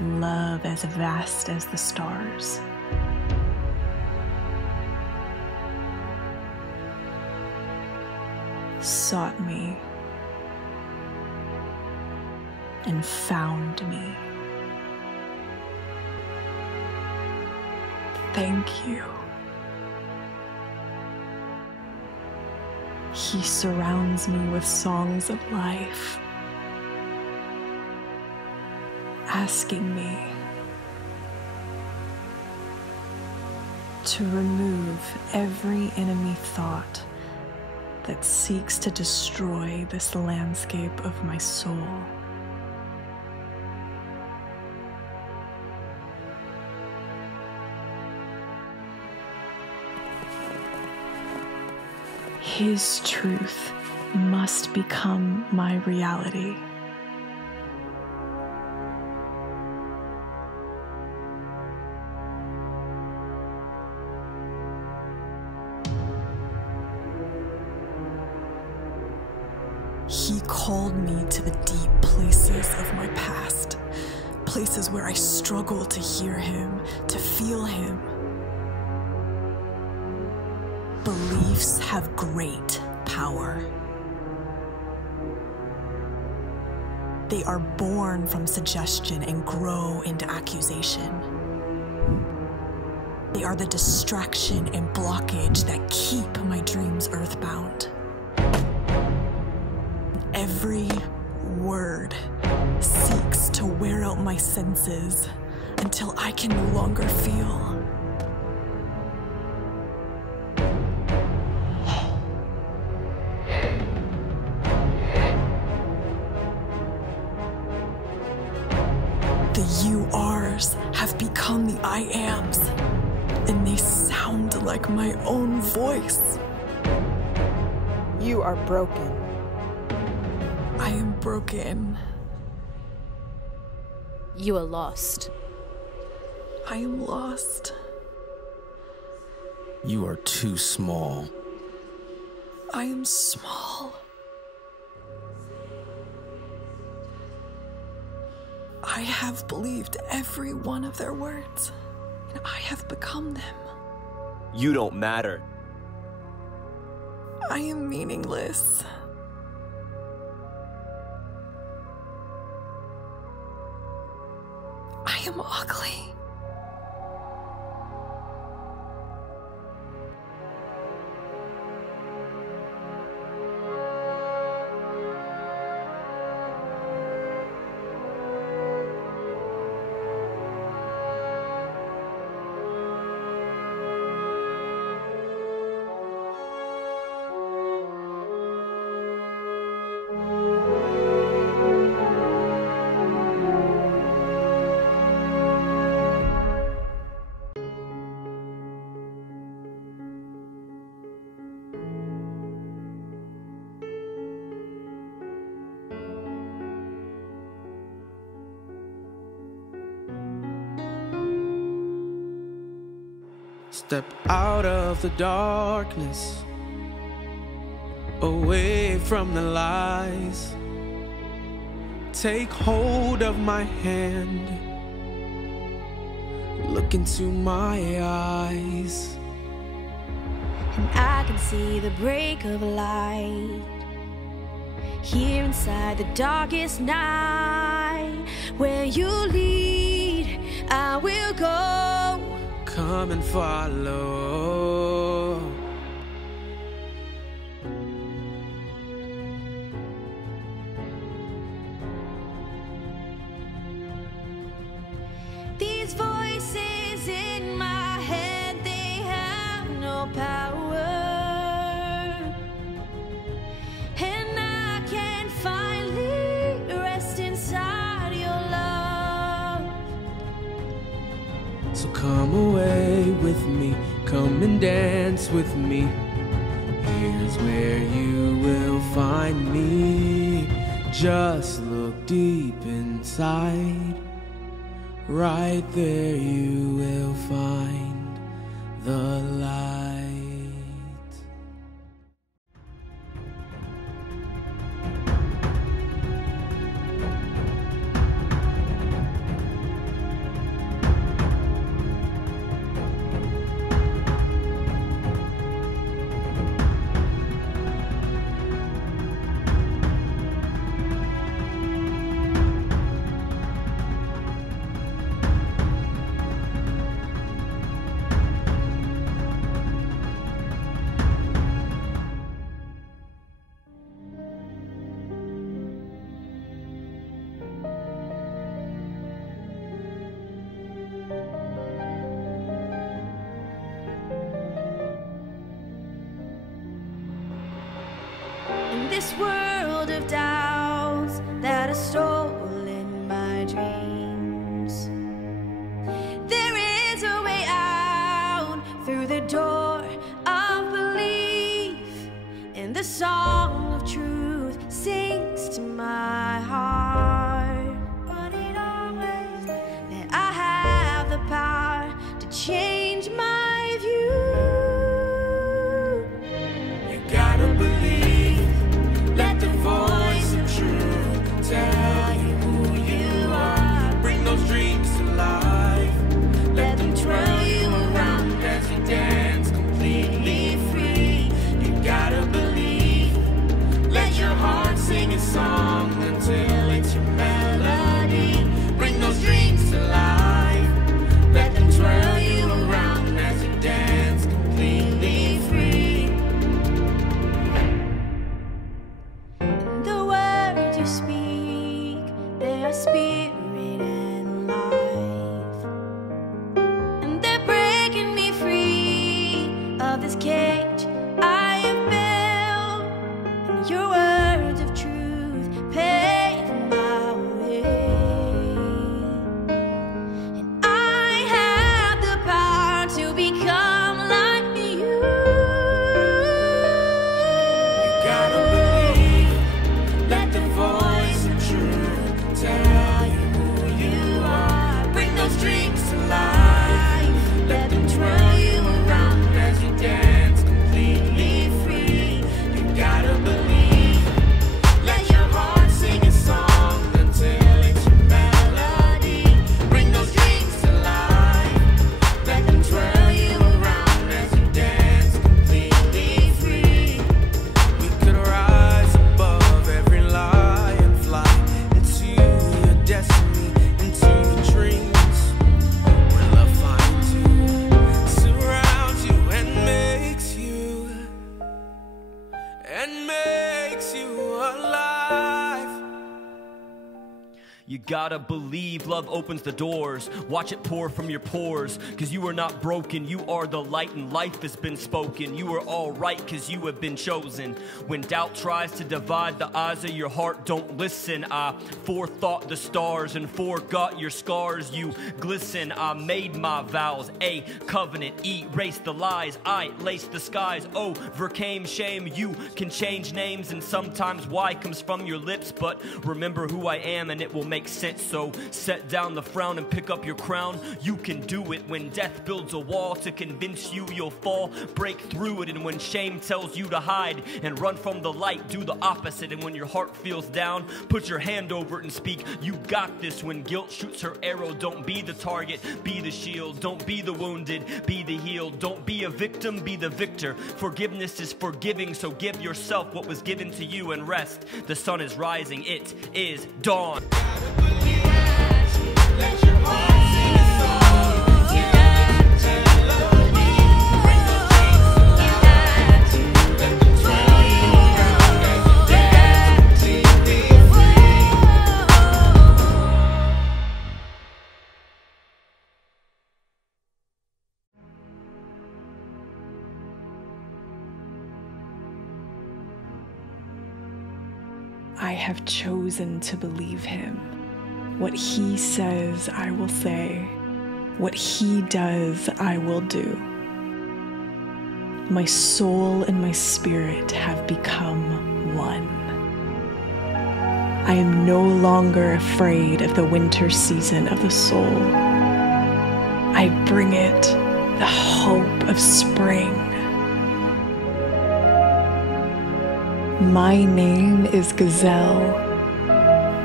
love as vast as the stars. Sought me and found me. Thank you. He surrounds me with songs of life, asking me to remove every enemy thought that seeks to destroy this landscape of my soul. His truth must become my reality. He called me to the deep places of my past, places where I struggle to hear him, to feel him. Beliefs have great power. They are born from suggestion and grow into accusation. They are the distraction and blockage that keep my dreams earthbound. Every word seeks to wear out my senses until I can no longer feel. The you-ares have become the I-ams, and they sound like my own voice. You are broken. I am broken. You are lost. I am lost. You are too small. I am small. I have believed every one of their words, and I have become them. You don't matter. I am meaningless. I am ugly. Step out of the darkness, away from the lies. Take hold of my hand, look into my eyes. And I can see the break of light here inside the darkest night. Where you lead, I will go. Come and follow. These voices in my head, they have no power, and I can finally rest inside your love. So come away with me, come and dance with me. Here's where you will find me. Just look deep inside. Right there you will find the light. song of truth sings to my heart. But it always that I have the power to change my view. You gotta believe, let the voice of truth tell you who you are. Bring those dreams to life, let them twirl you around as you dance completely free. You gotta believe, let your heart sing a song until it's your melody. Bring those dreams to life, let them twirl you around as you dance completely free. The words you speak, they are spirit and life, and they're breaking me free of this cage I have built. And your words of truth pave my way, and I have the power to become like you. You gotta believe, let the voice of truth tell you who you are. Bring those dreams to life, let them twirl you around as you dance completely free. You gotta believe, let your heart sing a song until it's your melody. Bring those dreams to life, let them twirl you around as you dance completely free. We could rise above every lie and fly into your destiny, into your dreams, where love finds you, surrounds you, and makes you alive. You gotta believe love opens the doors. Watch it pour from your pores, cause you are not broken. You are the light and life has been spoken. You are all right cause you have been chosen. When doubt tries to divide the eyes of your heart, don't listen. I forethought the stars and forgot your scars. You glisten. I made my vows, a covenant. Erase the lies, I laced the skies. Overcame shame. You can change names and sometimes why comes from your lips, but remember who I am and it will make sense. So set down the frown and pick up your crown. You can do it. When death builds a wall to convince you you'll fall, break through it. And when shame tells you to hide and run from the light, do the opposite. And when your heart feels down, put your hand over it and speak, you got this. When guilt shoots her arrow, don't be the target, be the shield. Don't be the wounded, be the healed. Don't be a victim, be the victor. Forgiveness is forgiving, so give yourself what was given to you and rest. The sun is rising, it is dawn. Let your heart sing a song until it's your melody. Bring those dreams to life, let them twirl you around as you dance completely free. I have chosen to believe him. What he says, I will say. What he does, I will do. My soul and my spirit have become one. I am no longer afraid of the winter season of the soul. I bring it the hope of spring. My name is Gazelle,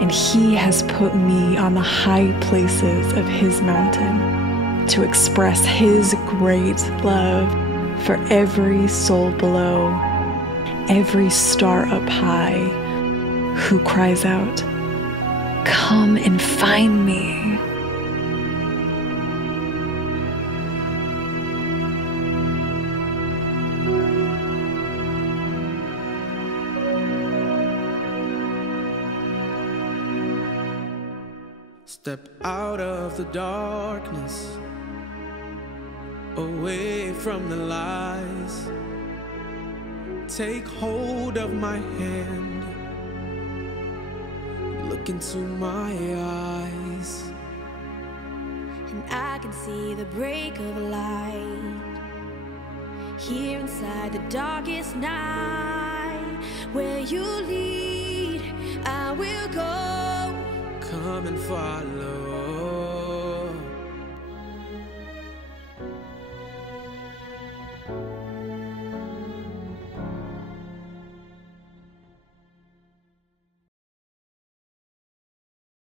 and he has put me on the high places of his mountain to express his great love for every soul below, every star up high, who cries out, "Come and find me." Step out of the darkness, away from the lies. Take hold of my hand, look into my eyes. And I can see the break of light here inside the darkest night. Where you lead, I will go. Come and follow.